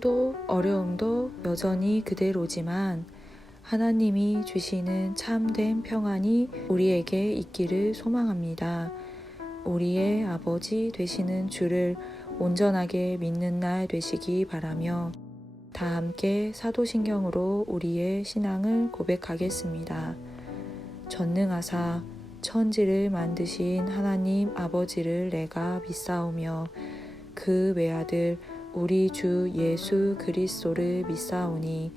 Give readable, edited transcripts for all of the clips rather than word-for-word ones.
고통도 어려움도 여전히 그대로지만 하나님이 주시는 참된 평안이 우리에게 있기를 소망합니다. 우리의 아버지 되시는 주를 온전하게 믿는 날 되시기 바라며 다 함께 사도신경으로 우리의 신앙을 고백하겠습니다. 전능하사 천지를 만드신 하나님 아버지를 내가 믿사오며 그 외아들 우리 주 예수 그리스도를 믿사오니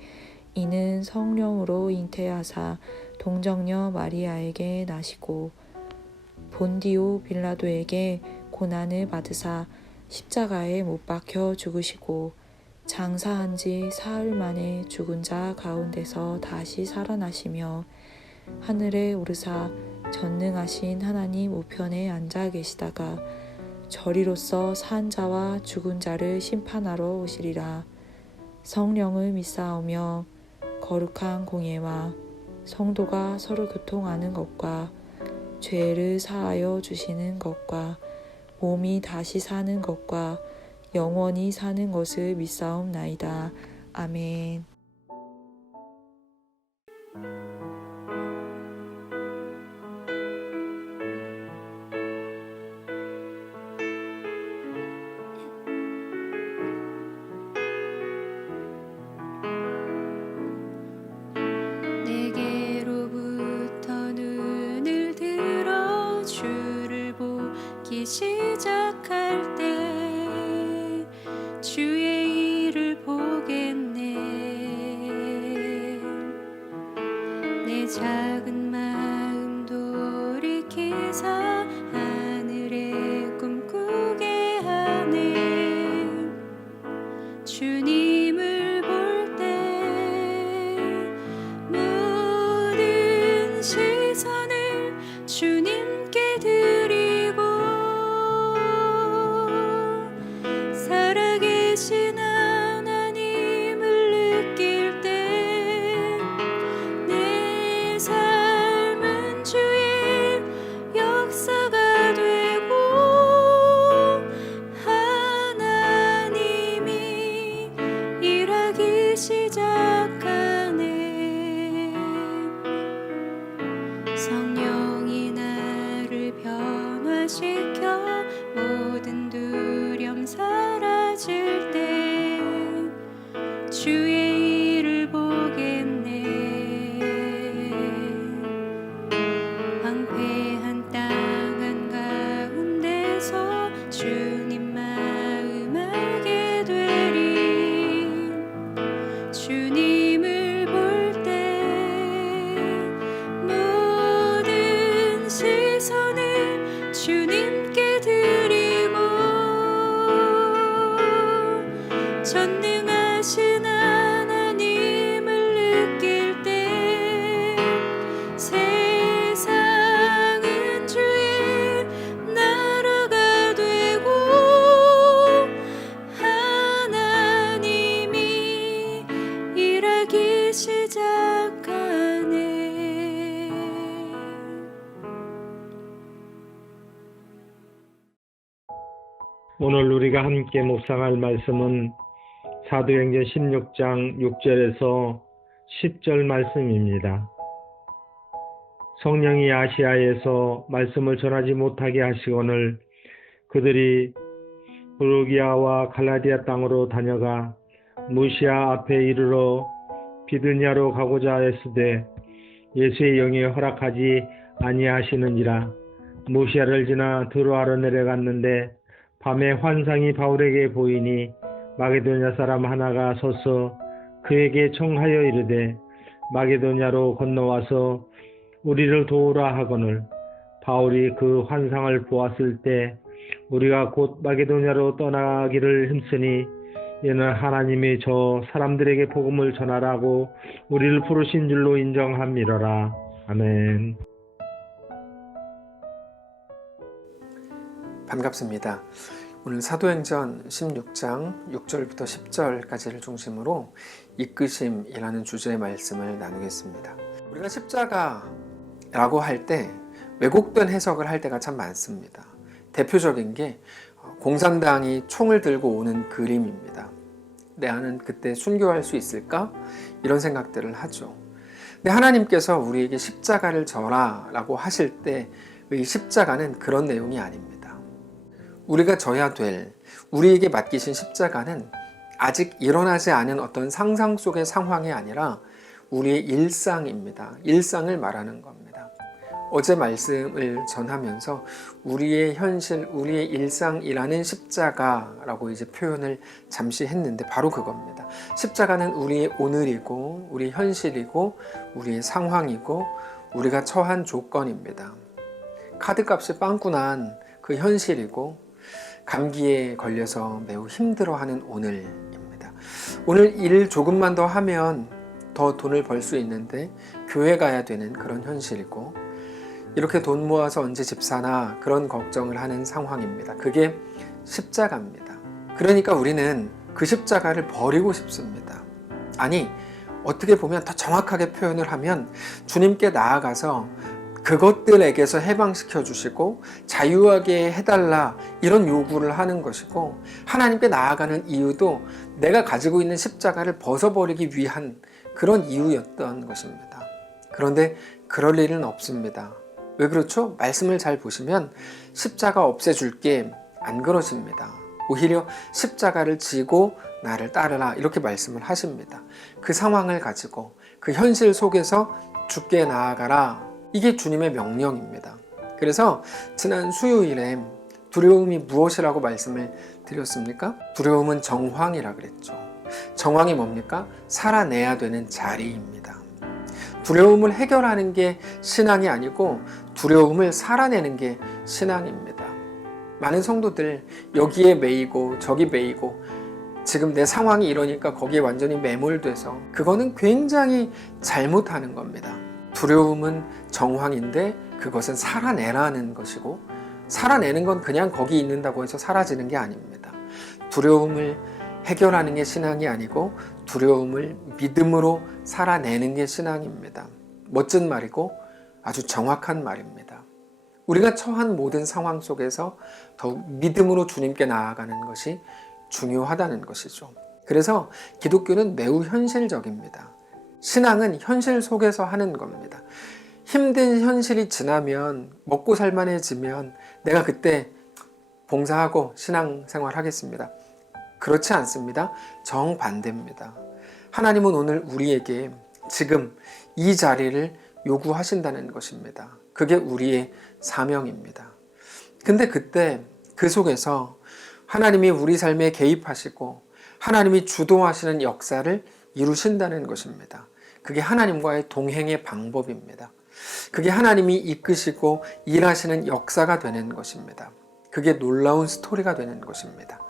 이는 성령으로 잉태하사 동정녀 마리아에게 나시고 본디오 빌라도에게 고난을 받으사 십자가에 못 박혀 죽으시고 장사한 지 사흘 만에 죽은 자 가운데서 다시 살아나시며 하늘에 오르사 전능하신 하나님 우편에 앉아 계시다가 저리로서 산 자와 죽은 자를 심판하러 오시리라. 성령을 믿사오며 거룩한 공예와 성도가 서로 교통하는 것과 죄를 사하여 주시는 것과 몸이 다시 사는 것과 영원히 사는 것을 믿사옵나이다. 아멘. 시작할 때 주의 일을 보겠네. 내 작은 마음 돌이키사 하늘의 꿈꾸게 하네. 주님을 볼 때 모든 시선을 주님께 드리고 살아계신 하나님을 느낄 때 내 삶은 주의 역사가 되고 하나님이 일하기 시작하네. 성령이 나를 변화시켜 모든 두려움 사라질 때 주의 일을 보겠네. 황폐한 땅 한가운데서 주님 마음 알게 되리. 주님을 볼 때 모든 시선을 주님께 드리고 전능하신 하나님을 느낄 때 세상은 주의 나라가 되고 하나님이 일하기 시작하네. 오늘 우리가 함께 묵상할 말씀은 사도행전 16장 6절에서 10절 말씀입니다. 성령이 아시아에서 말씀을 전하지 못하게 하시거늘 그들이 부르기아와 갈라디아 땅으로 다녀가 무시아 앞에 이르러 비드냐로 가고자 했으되 예수의 영이 허락하지 아니하시는지라. 무시아를 지나 드로아로 내려갔는데 밤에 환상이 바울에게 보이니 마게도냐 사람 하나가 서서 그에게 청하여 이르되 마게도냐로 건너와서 우리를 도우라 하거늘 바울이 그 환상을 보았을 때 우리가 곧 마게도냐로 떠나기를 힘쓰니 이는 하나님이 저 사람들에게 복음을 전하라고 우리를 부르신 줄로 인정함이러라. 아멘. 반갑습니다. 오늘 사도행전 16장 6절부터 10절까지를 중심으로 이끄심이라는 주제의 말씀을 나누겠습니다. 우리가 십자가라고 할 때 왜곡된 해석을 할 때가 참 많습니다. 대표적인 게 공산당이 총을 들고 오는 그림입니다. 내 안은 그때 순교할 수 있을까? 이런 생각들을 하죠. 근데 하나님께서 우리에게 십자가를 져라 라고 하실 때 이 십자가는 그런 내용이 아닙니다. 우리가 져야 될, 우리에게 맡기신 십자가는 아직 일어나지 않은 어떤 상상 속의 상황이 아니라 우리의 일상입니다. 일상을 말하는 겁니다. 어제 말씀을 전하면서 우리의 현실, 우리의 일상이라는 십자가라고 이제 표현을 잠시 했는데 바로 그겁니다. 십자가는 우리의 오늘이고, 우리의 현실이고, 우리의 상황이고, 우리가 처한 조건입니다. 카드값이 빵꾸 난 그 현실이고, 감기에 걸려서 매우 힘들어하는 오늘입니다. 오늘 일 조금만 더 하면 더 돈을 벌 수 있는데 교회 가야 되는 그런 현실이고, 이렇게 돈 모아서 언제 집 사나 그런 걱정을 하는 상황입니다. 그게 십자가입니다. 그러니까 우리는 그 십자가를 버리고 싶습니다. 아니, 어떻게 보면 더 정확하게 표현을 하면 주님께 나아가서 그것들에게서 해방시켜 주시고 자유하게 해달라 이런 요구를 하는 것이고, 하나님께 나아가는 이유도 내가 가지고 있는 십자가를 벗어버리기 위한 그런 이유였던 것입니다. 그런데 그럴 일은 없습니다. 왜 그렇죠? 말씀을 잘 보시면 십자가 없애줄게 안 그러십니다. 오히려 십자가를 지고 나를 따르라 이렇게 말씀을 하십니다. 그 상황을 가지고 그 현실 속에서 주께 나아가라, 이게 주님의 명령입니다. 그래서 지난 수요일에 두려움이 무엇이라고 말씀을 드렸습니까? 두려움은 정황이라 그랬죠. 정황이 뭡니까? 살아내야 되는 자리입니다. 두려움을 해결하는 게 신앙이 아니고 두려움을 살아내는 게 신앙입니다. 많은 성도들 여기에 매이고 저기 매이고 지금 내 상황이 이러니까 거기에 완전히 매몰돼서, 그거는 굉장히 잘못하는 겁니다. 두려움은 정황인데 그것은 살아내라는 것이고, 살아내는 건 그냥 거기 있는다고 해서 사라지는 게 아닙니다. 두려움을 해결하는 게 신앙이 아니고 두려움을 믿음으로 살아내는 게 신앙입니다. 멋진 말이고 아주 정확한 말입니다. 우리가 처한 모든 상황 속에서 더욱 믿음으로 주님께 나아가는 것이 중요하다는 것이죠. 그래서 기독교는 매우 현실적입니다. 신앙은 현실 속에서 하는 겁니다. 힘든 현실이 지나면, 먹고 살만해지면 내가 그때 봉사하고 신앙생활 하겠습니다. 그렇지 않습니다. 정반대입니다. 하나님은 오늘 우리에게 지금 이 자리를 요구하신다는 것입니다. 그게 우리의 사명입니다. 근데 그때 그 속에서 하나님이 우리 삶에 개입하시고 하나님이 주도하시는 역사를 이루신다는 것입니다. 그게 하나님과의 동행의 방법입니다. 그게 하나님이 이끄시고 일하시는 역사가 되는 것입니다. 그게 놀라운 스토리가 되는 것입니다.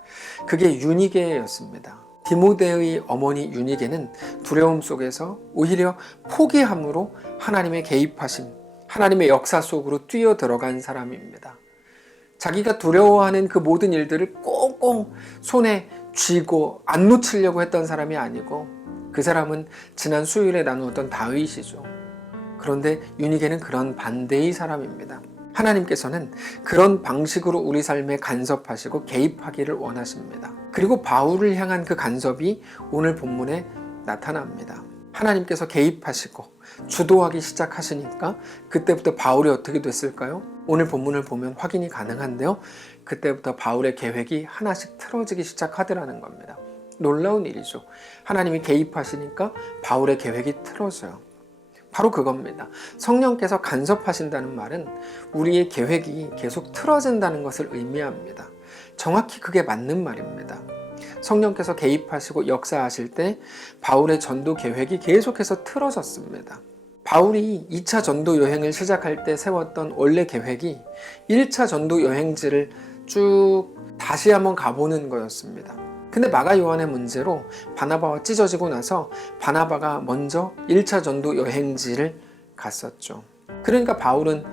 그게 유니게였습니다. 디모데의 어머니 유니게는 두려움 속에서 오히려 포기함으로 하나님의 개입하심, 하나님의 역사 속으로 뛰어들어간 사람입니다. 자기가 두려워하는 그 모든 일들을 꽁꽁 손에 쥐고 안 놓치려고 했던 사람이 아니고, 그 사람은 지난 수요일에 나누었던 다윗이죠. 그런데 유니게는 그런 반대의 사람입니다. 하나님께서는 그런 방식으로 우리 삶에 간섭하시고 개입하기를 원하십니다. 그리고 바울을 향한 그 간섭이 오늘 본문에 나타납니다. 하나님께서 개입하시고 주도하기 시작하시니까 그때부터 바울이 어떻게 됐을까요? 오늘 본문을 보면 확인이 가능한데요. 그때부터 바울의 계획이 하나씩 틀어지기 시작하더라는 겁니다. 놀라운 일이죠. 하나님이 개입하시니까 바울의 계획이 틀어져요. 바로 그겁니다. 성령께서 간섭하신다는 말은 우리의 계획이 계속 틀어진다는 것을 의미합니다. 정확히 그게 맞는 말입니다. 성령께서 개입하시고 역사하실 때 바울의 전도 계획이 계속해서 틀어졌습니다. 바울이 2차 전도 여행을 시작할 때 세웠던 원래 계획이 1차 전도 여행지를 쭉 다시 한번 가보는 거였습니다. 근데 마가 요한의 문제로 바나바와 찢어지고 나서 바나바가 먼저 1차 전도 여행지를 갔었죠. 그러니까 바울은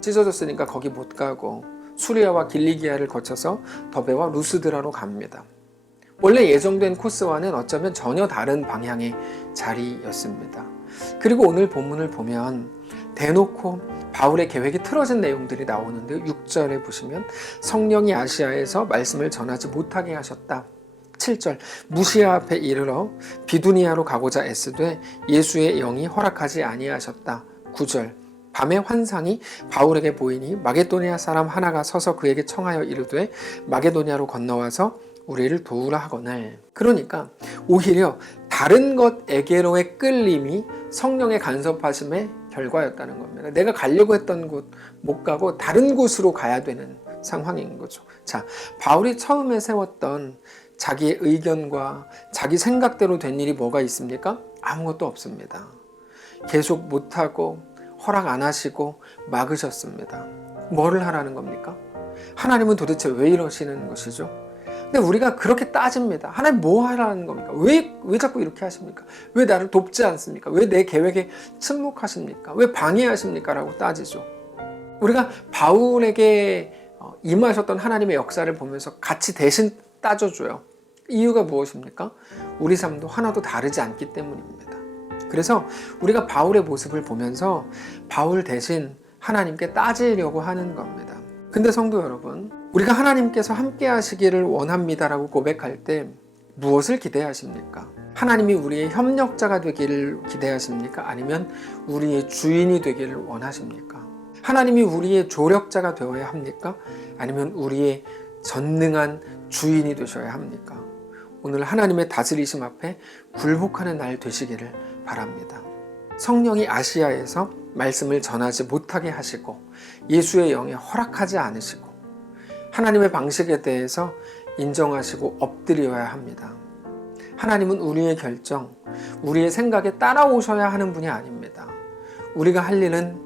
찢어졌으니까 거기 못 가고 수리아와 길리기아를 거쳐서 더베와 루스드라로 갑니다. 원래 예정된 코스와는 어쩌면 전혀 다른 방향의 자리였습니다. 그리고 오늘 본문을 보면 대놓고 바울의 계획이 틀어진 내용들이 나오는데 6절에 보시면 성령이 아시아에서 말씀을 전하지 못하게 하셨다. 17절 무시아 앞에 이르러 비두니아로 가고자 애쓰되 예수의 영이 허락하지 아니하셨다. 9절 밤에 환상이 바울에게 보이니 마게도니아 사람 하나가 서서 그에게 청하여 이르되 마게도니아로 건너와서 우리를 도우라 하거늘. 그러니까 오히려 다른 것에게로의 끌림이 성령의 간섭하심의 결과였다는 겁니다. 내가 가려고 했던 곳 못 가고 다른 곳으로 가야 되는 상황인 거죠. 자, 바울이 처음에 세웠던 자기의 의견과 자기 생각대로 된 일이 뭐가 있습니까? 아무것도 없습니다. 계속 못하고 허락 안 하시고 막으셨습니다. 뭐를 하라는 겁니까? 하나님은 도대체 왜 이러시는 것이죠? 근데 우리가 그렇게 따집니다. 하나님 뭐 하라는 겁니까? 왜 자꾸 이렇게 하십니까? 왜 나를 돕지 않습니까? 왜 내 계획에 침묵하십니까? 왜 방해하십니까? 라고 따지죠. 우리가 바울에게 임하셨던 하나님의 역사를 보면서 같이 대신 따져줘요. 이유가 무엇입니까? 우리 삶도 하나도 다르지 않기 때문입니다. 그래서 우리가 바울의 모습을 보면서 바울 대신 하나님께 따지려고 하는 겁니다. 근데 성도 여러분, 우리가 하나님께서 함께 하시기를 원합니다라고 고백할 때 무엇을 기대하십니까? 하나님이 우리의 협력자가 되기를 기대하십니까? 아니면 우리의 주인이 되기를 원하십니까? 하나님이 우리의 조력자가 되어야 합니까? 아니면 우리의 전능한 주인이 되셔야 합니까? 오늘 하나님의 다스리심 앞에 굴복하는 날 되시기를 바랍니다. 성령이 아시아에서 말씀을 전하지 못하게 하시고 예수의 영에 허락하지 않으시고 하나님의 방식에 대해서 인정하시고 엎드려야 합니다. 하나님은 우리의 결정, 우리의 생각에 따라오셔야 하는 분이 아닙니다. 우리가 할 일은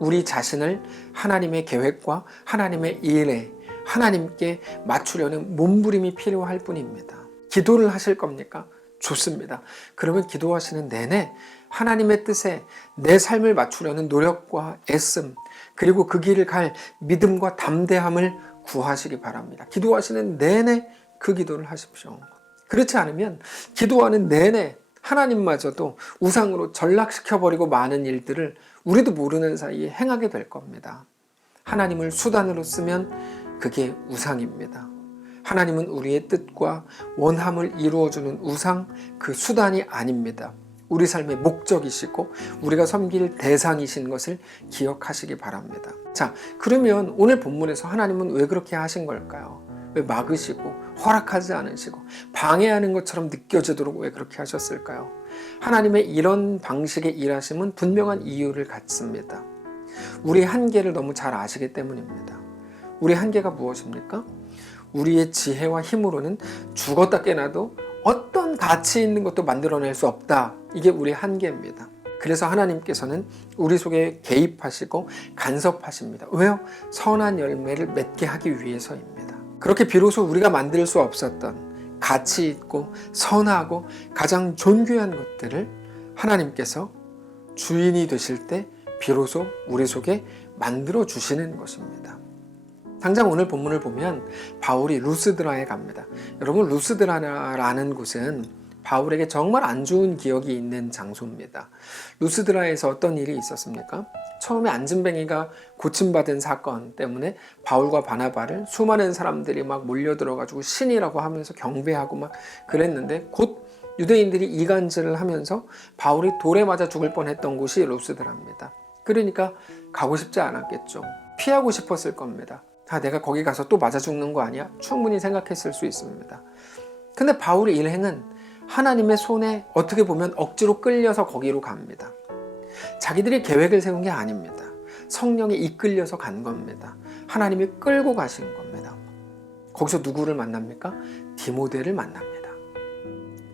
우리 자신을 하나님의 계획과 하나님의 일에 하나님께 맞추려는 몸부림이 필요할 뿐입니다. 기도를 하실 겁니까? 좋습니다. 그러면 기도하시는 내내 하나님의 뜻에 내 삶을 맞추려는 노력과 애씀, 그리고 그 길을 갈 믿음과 담대함을 구하시기 바랍니다. 기도하시는 내내 그 기도를 하십시오. 그렇지 않으면 기도하는 내내 하나님마저도 우상으로 전락시켜버리고 많은 일들을 우리도 모르는 사이에 행하게 될 겁니다. 하나님을 수단으로 쓰면 그게 우상입니다. 하나님은 우리의 뜻과 원함을 이루어주는 우상, 그 수단이 아닙니다. 우리 삶의 목적이시고 우리가 섬길 대상이신 것을 기억하시기 바랍니다. 자, 그러면 오늘 본문에서 하나님은 왜 그렇게 하신 걸까요? 왜 막으시고 허락하지 않으시고 방해하는 것처럼 느껴지도록 왜 그렇게 하셨을까요? 하나님의 이런 방식의 일하심은 분명한 이유를 갖습니다. 우리의 한계를 너무 잘 아시기 때문입니다. 우리의 한계가 무엇입니까? 우리의 지혜와 힘으로는 죽었다 깨나도 어떤 가치 있는 것도 만들어낼 수 없다. 이게 우리의 한계입니다. 그래서 하나님께서는 우리 속에 개입하시고 간섭하십니다. 왜요? 선한 열매를 맺게 하기 위해서입니다. 그렇게 비로소 우리가 만들 수 없었던 가치 있고 선하고 가장 존귀한 것들을 하나님께서 주인이 되실 때 비로소 우리 속에 만들어 주시는 것입니다. 당장 오늘 본문을 보면 바울이 루스드라에 갑니다. 여러분, 루스드라라는 곳은 바울에게 정말 안 좋은 기억이 있는 장소입니다. 루스드라에서 어떤 일이 있었습니까? 처음에 안진뱅이가 고침받은 사건 때문에 바울과 바나바를 수많은 사람들이 막 몰려들어가지고 신이라고 하면서 경배하고 막 그랬는데 곧 유대인들이 이간질을 하면서 바울이 돌에 맞아 죽을 뻔했던 곳이 루스드라입니다. 그러니까 가고 싶지 않았겠죠. 피하고 싶었을 겁니다. 내가 거기 가서 또 맞아 죽는 거 아니야? 충분히 생각했을 수 있습니다. 근데 바울의 일행은 하나님의 손에 어떻게 보면 억지로 끌려서 거기로 갑니다. 자기들이 계획을 세운 게 아닙니다. 성령이 이끌려서 간 겁니다. 하나님이 끌고 가신 겁니다. 거기서 누구를 만납니까? 디모데를 만납니다.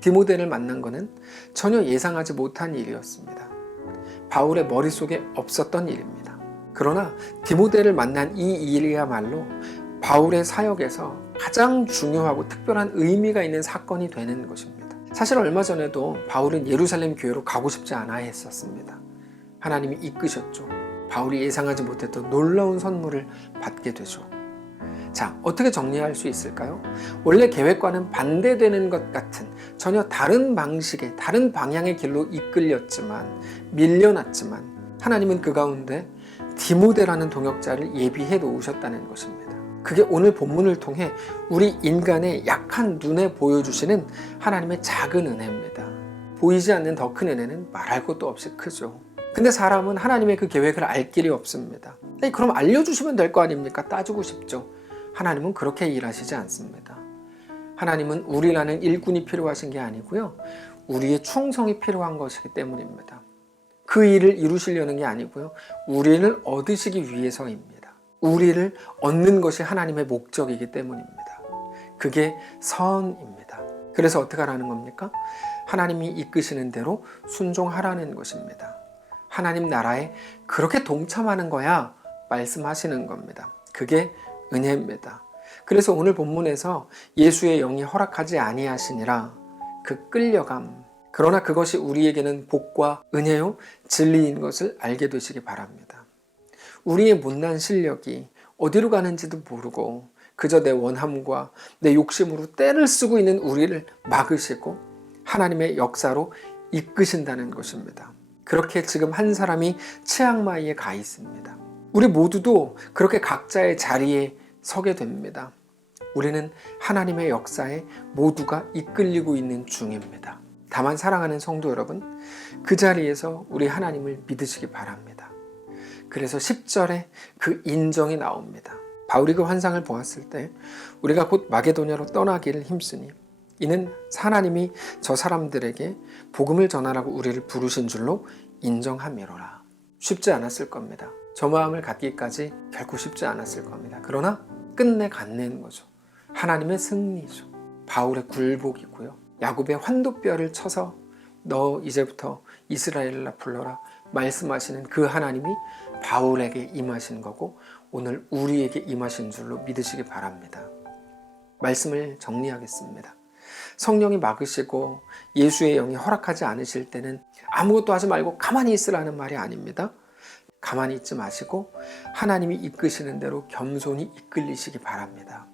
디모데를 만난 것은 전혀 예상하지 못한 일이었습니다. 바울의 머릿속에 없었던 일입니다. 그러나 디모데를 만난 이 일이야말로 바울의 사역에서 가장 중요하고 특별한 의미가 있는 사건이 되는 것입니다. 사실 얼마 전에도 바울은 예루살렘 교회로 가고 싶지 않아 했었습니다. 하나님이 이끄셨죠. 바울이 예상하지 못했던 놀라운 선물을 받게 되죠. 자, 어떻게 정리할 수 있을까요? 원래 계획과는 반대되는 것 같은 전혀 다른 방식의 다른 방향의 길로 이끌렸지만 밀려났지만 하나님은 그 가운데 디모데라는 동역자를 예비해 놓으셨다는 것입니다. 그게 오늘 본문을 통해 우리 인간의 약한 눈에 보여주시는 하나님의 작은 은혜입니다. 보이지 않는 더 큰 은혜는 말할 것도 없이 크죠. 근데 사람은 하나님의 그 계획을 알 길이 없습니다. 그럼 알려주시면 될 거 아닙니까? 따지고 싶죠. 하나님은 그렇게 일하시지 않습니다. 하나님은 우리라는 일꾼이 필요하신 게 아니고요. 우리의 충성이 필요한 것이기 때문입니다. 그 일을 이루시려는 게 아니고요. 우리를 얻으시기 위해서입니다. 우리를 얻는 것이 하나님의 목적이기 때문입니다. 그게 선입니다. 그래서 어떻게 하라는 겁니까? 하나님이 이끄시는 대로 순종하라는 것입니다. 하나님 나라에 그렇게 동참하는 거야 말씀하시는 겁니다. 그게 은혜입니다. 그래서 오늘 본문에서 예수의 영이 허락하지 아니하시니라 그 끌려감, 그러나 그것이 우리에게는 복과 은혜요 진리인 것을 알게 되시기 바랍니다. 우리의 못난 실력이 어디로 가는지도 모르고 그저 내 원함과 내 욕심으로 때를 쓰고 있는 우리를 막으시고 하나님의 역사로 이끄신다는 것입니다. 그렇게 지금 한 사람이 치앙마이에 가 있습니다. 우리 모두도 그렇게 각자의 자리에 서게 됩니다. 우리는 하나님의 역사에 모두가 이끌리고 있는 중입니다. 다만 사랑하는 성도 여러분, 그 자리에서 우리 하나님을 믿으시기 바랍니다. 그래서 10절에 그 인정이 나옵니다. 바울이 그 환상을 보았을 때 우리가 곧 마게도냐로 떠나기를 힘쓰니 이는 하나님이 저 사람들에게 복음을 전하라고 우리를 부르신 줄로 인정함이로라. 쉽지 않았을 겁니다. 저 마음을 갖기까지 결코 쉽지 않았을 겁니다. 그러나 끝내 갖는 거죠. 하나님의 승리죠. 바울의 굴복이고요. 야곱의 환도뼈를 쳐서 너 이제부터 이스라엘라 불러라 말씀하시는 그 하나님이 바울에게 임하신 거고 오늘 우리에게 임하신 줄로 믿으시기 바랍니다. 말씀을 정리하겠습니다. 성령이 막으시고 예수의 영이 허락하지 않으실 때는 아무것도 하지 말고 가만히 있으라는 말이 아닙니다. 가만히 있지 마시고 하나님이 이끄시는 대로 겸손히 이끌리시기 바랍니다.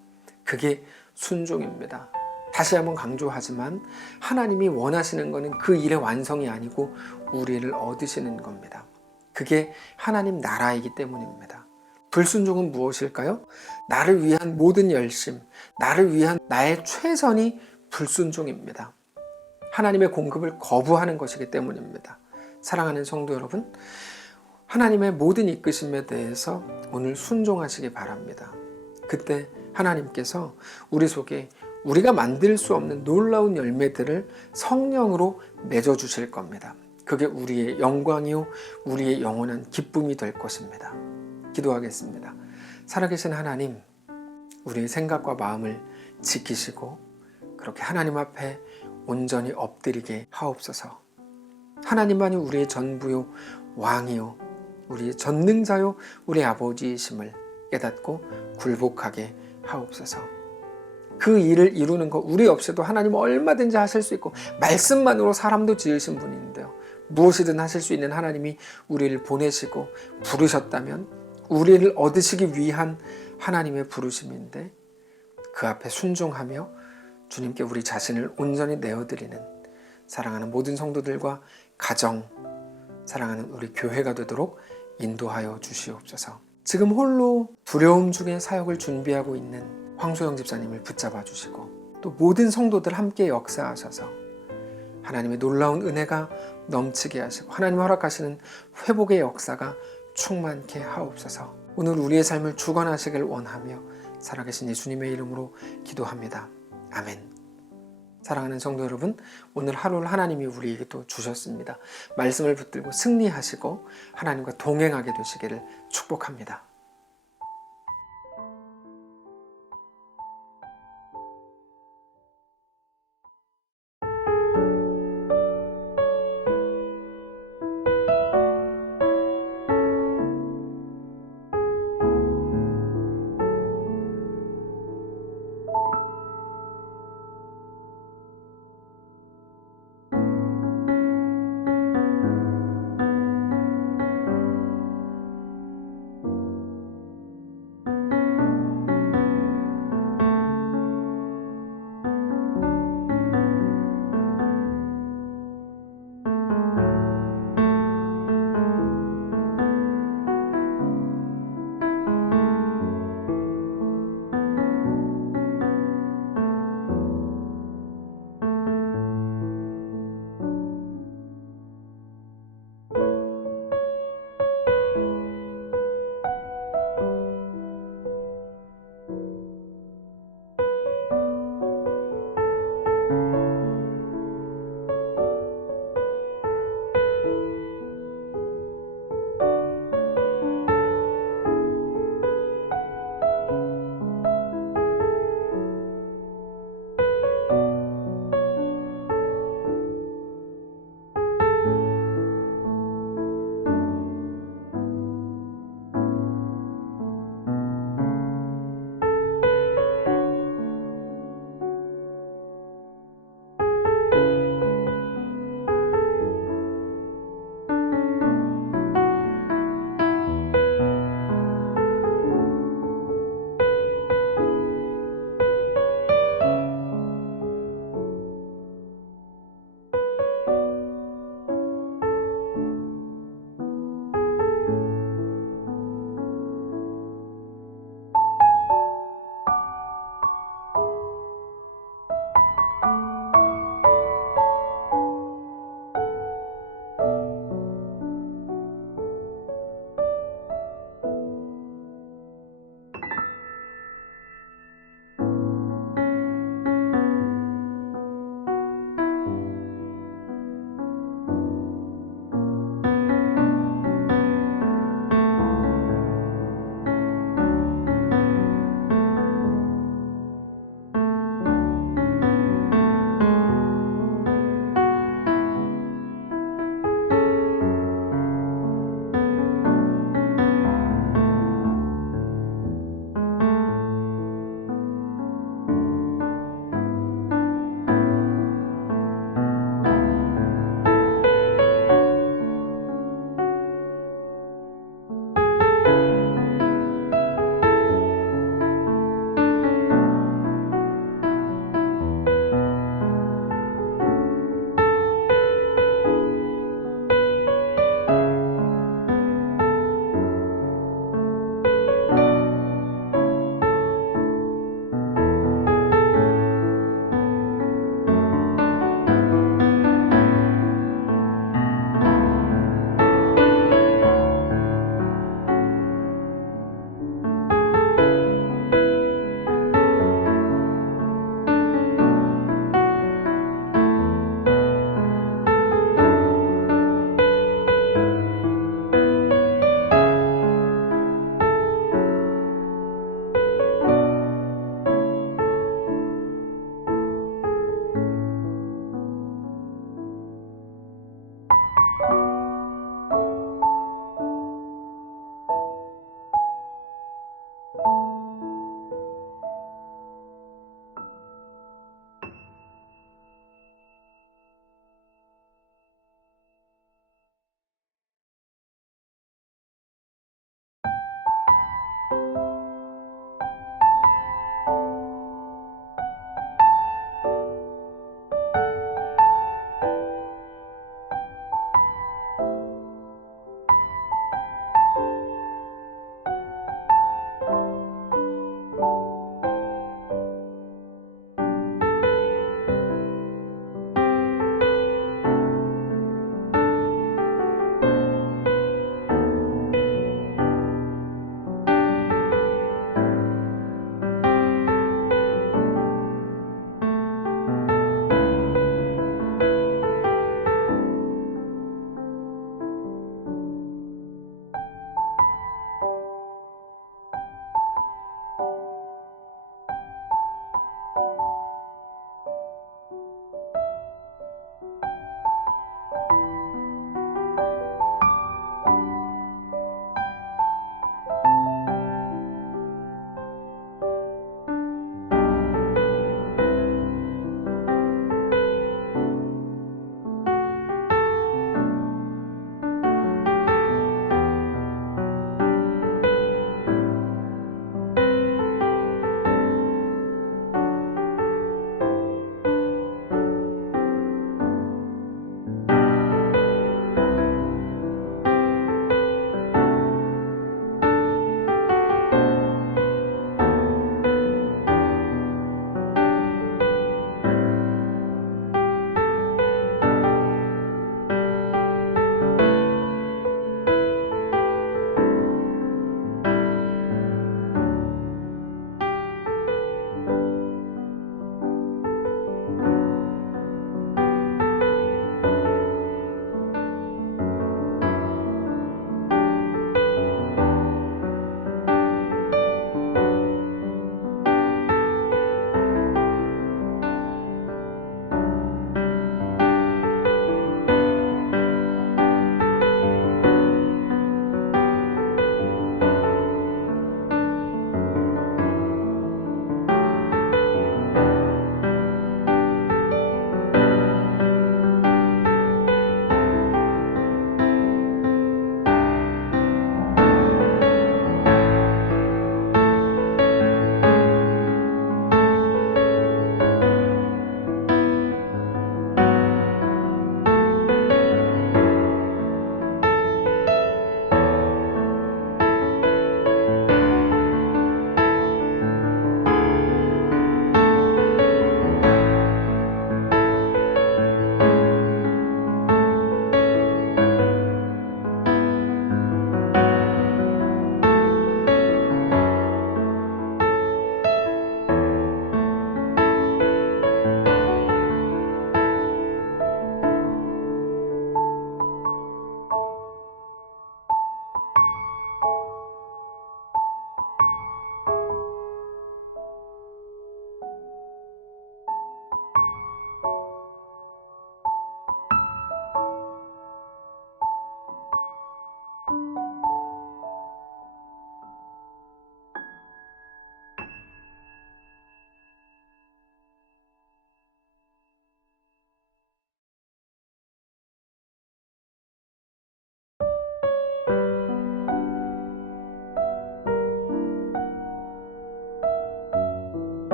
그게 순종입니다. 다시 한번 강조하지만 하나님이 원하시는 것은 그 일의 완성이 아니고 우리를 얻으시는 겁니다. 그게 하나님 나라이기 때문입니다. 불순종은 무엇일까요? 나를 위한 모든 열심, 나를 위한 나의 최선이 불순종입니다. 하나님의 공급을 거부하는 것이기 때문입니다. 사랑하는 성도 여러분, 하나님의 모든 이끄심에 대해서 오늘 순종하시기 바랍니다. 그때 하나님께서 우리 속에 우리가 만들 수 없는 놀라운 열매들을 성령으로 맺어주실 겁니다. 그게 우리의 영광이요 우리의 영원한 기쁨이 될 것입니다. 기도하겠습니다. 살아계신 하나님, 우리의 생각과 마음을 지키시고 그렇게 하나님 앞에 온전히 엎드리게 하옵소서. 하나님만이 우리의 전부요 왕이요 우리의 전능자요 우리 아버지이심을 깨닫고 굴복하게 하옵소서. 그 일을 이루는 것 우리 없이도 하나님 얼마든지 하실 수 있고 말씀만으로 사람도 지으신 분인데요. 무엇이든 하실 수 있는 하나님이 우리를 보내시고 부르셨다면 우리를 얻으시기 위한 하나님의 부르심인데 그 앞에 순종하며 주님께 우리 자신을 온전히 내어드리는 사랑하는 모든 성도들과 가정, 사랑하는 우리 교회가 되도록 인도하여 주시옵소서. 지금 홀로 두려움 중에 사역을 준비하고 있는 황소영 집사님을 붙잡아 주시고 또 모든 성도들 함께 역사하셔서 하나님의 놀라운 은혜가 넘치게 하시고 하나님 허락하시는 회복의 역사가 충만케 하옵소서. 오늘 우리의 삶을 주관하시길 원하며 살아계신 예수님의 이름으로 기도합니다. 아멘. 사랑하는 성도 여러분, 오늘 하루를 하나님이 우리에게 또 주셨습니다. 말씀을 붙들고 승리하시고 하나님과 동행하게 되시기를 축복합니다.